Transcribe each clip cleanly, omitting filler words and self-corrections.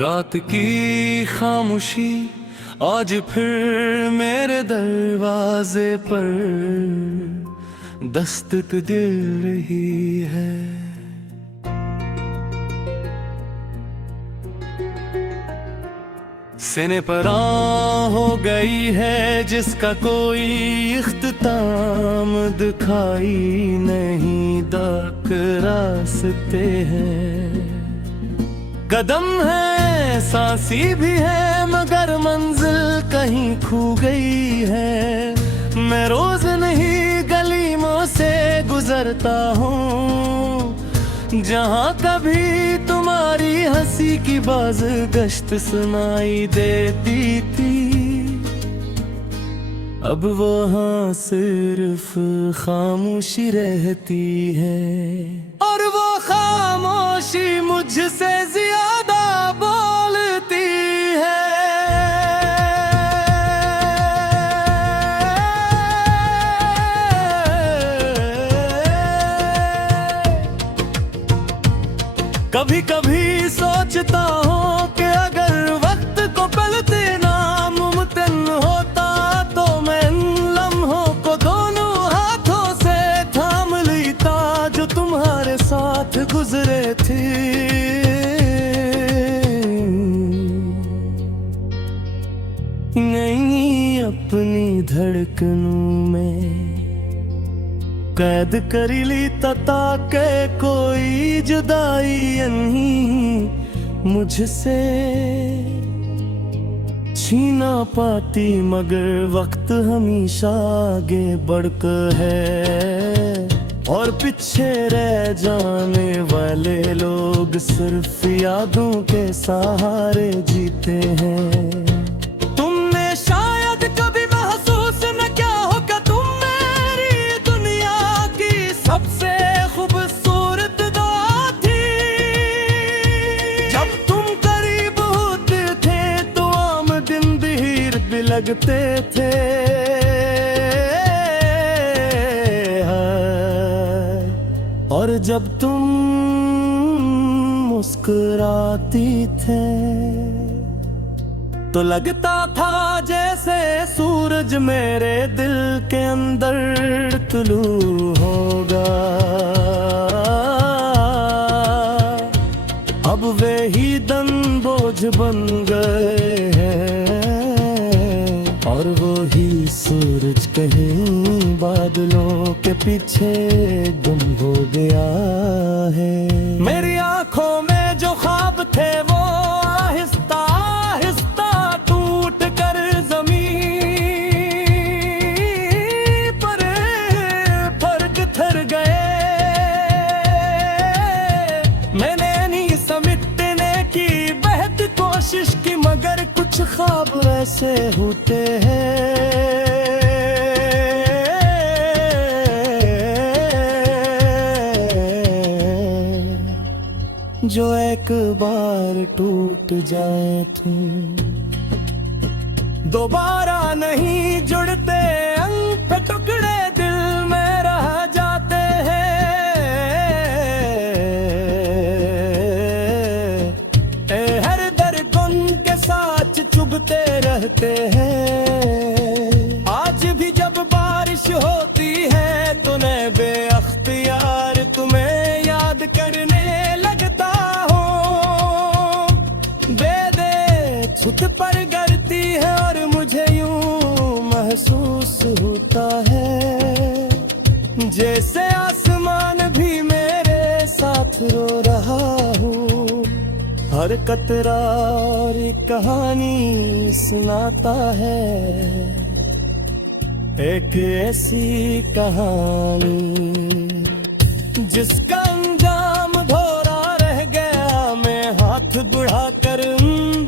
रात की खामोशी आज फिर मेरे दरवाजे पर दस्तक दे रही है। सीने पर हो गई है जिसका कोई इख्तिताम दिखाई नहीं, दाक रास्ते हैं, कदम है सांसी भी है मगर मंजिल कहीं खो गई है। मैं रोज नहीं गलीमों से गुजरता हूँ जहाँ कभी तुम्हारी हंसी की बाज गश्त सुनाई देती थी, अब वहाँ सिर्फ खामोशी रहती है और वो खामोशी मुझसे ज्यादा बोलती है। कभी कभी सोचता हूँ कि अगर वक्त को पलटे नामुमकिन होता तो मैं इन लम्हों को दोनों हाथों से थाम लेता जो तुम्हारे साथ गुजरे थे। नहीं अपनी धड़कनों में कैद कर ली ताके कोई जुदाई नहीं मुझसे छीना पाती, मगर वक्त हमेशा आगे बढ़कर है और पीछे रह जाने वाले लोग सिर्फ यादों के सहारे जीते हैं। तुमने शायद कभी महसूस न किया होगा, तुम मेरी दुनिया की सबसे खूबसूरत दुआ थी। जब तुम करीब होते थे तो आम दिन धीर भी लगते थे, और जब तुम मुस्कुराती थे तो लगता था जैसे सूरज मेरे दिल के अंदर तुलू होगा। अब वे ही दम बोझ बन गए हैं और वो ही सूरज कहीं बादलों के पीछे गुम हो गया है। मेरी आंखों में जो ख्वाब थे वो आहिस्ता आहिस्ता टूट कर जमीन पर फर्क थर गए। मैंने नहीं समेटने की बेहद कोशिश की मगर कुछ ख्वाब ऐसे होते हैं जो एक बार टूट जाए तो दोबारा नहीं जुड़ते, अंक टुकड़े दिल में रह जाते हैं। हर दर्द के साथ चुभते रहते हैं। आज भी जब बारिश होती है तो मैं बेअख्तियार तुम्हें याद करने छुट पर गिरती है और मुझे यूं महसूस होता है जैसे आसमान भी मेरे साथ रो रहा हो। हर कतरा और कहानी सुनाता है, एक ऐसी कहानी जिसका अंजाम भौरा रह गया। मैं हाथ बढ़ाकर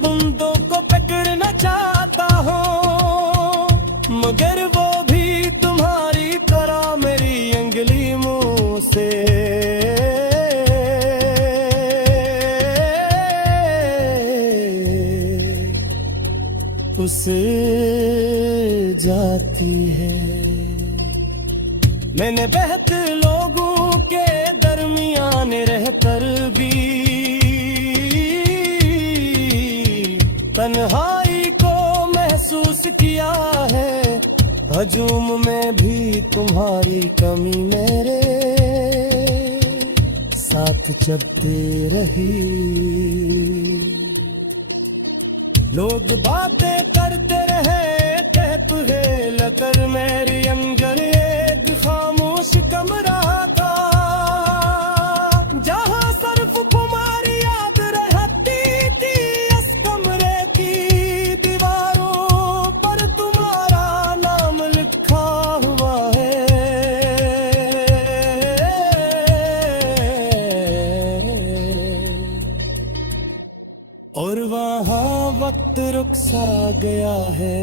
बूंदों को पकड़ना चाहता हूँ मगर वो भी तुम्हारी तरह मेरी अंगुली मुंह से उसे जाती है। मैंने बेहतर लोगों के दरमियान रहकर भी तन्हाई को महसूस किया है, हजूम में भी तुम्हारी कमी मेरे साथ चलती रही। लोग बातें करते रहे, कह तुझे लकर मेरी अंदर एक खामोश कमरा था, जहां सिर्फ तुम्हारी याद रहती थी। इस कमरे की दीवारों पर तुम्हारा नाम लिखा हुआ है। और वहाँ वक्त रुक सा गया है।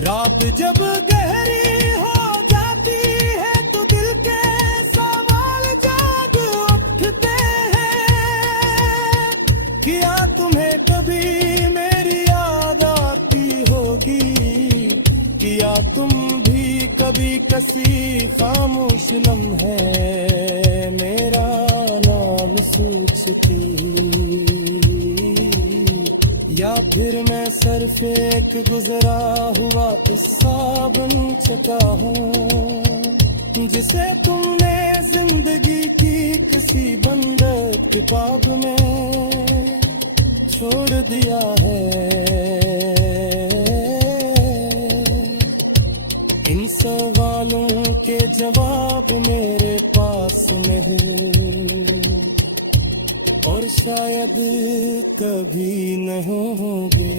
रात जब गहरी हो जाती है तो दिल के सवाल जाग उठते हैं। क्या तुम्हें कभी मेरी याद आती होगी? क्या तुम भी कभी किसी खामोश लम्हे मेरा नाम सोचती? या फिर मैं सिर्फ एक गुजरा हुआ किस्सा बन चुका हूँ, जिसे तुमने जिंदगी की किसी बंदर के बाग में छोड़ दिया है। इन सवालों के जवाब मेरे पास में हूँ, और शायद कभी न होंगे।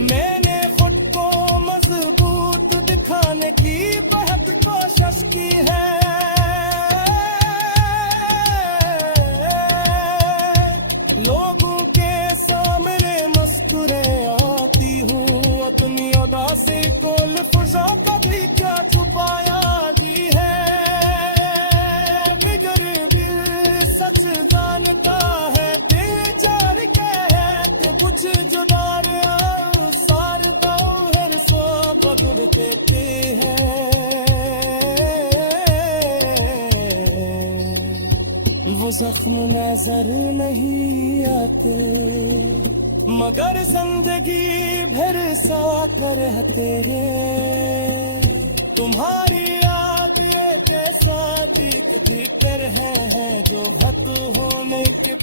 मैंने खुद को मजबूत दिखाने की बहुत कोशिश की है। लोगों के सामने मुस्कुरा आती हूँ, अपनी उदासी को लफ्ज़ों कभी क्या छुपाया भी है। जानता है बेचार कहते कुछ जुदार सार हर सो बदल देते हैं। वो जख्म नजर नहीं आते, मगर जिंदगी भर साथ रहते हैं। तुम्हारी याद एक ऐसा दीप भीतर है जो हद होने के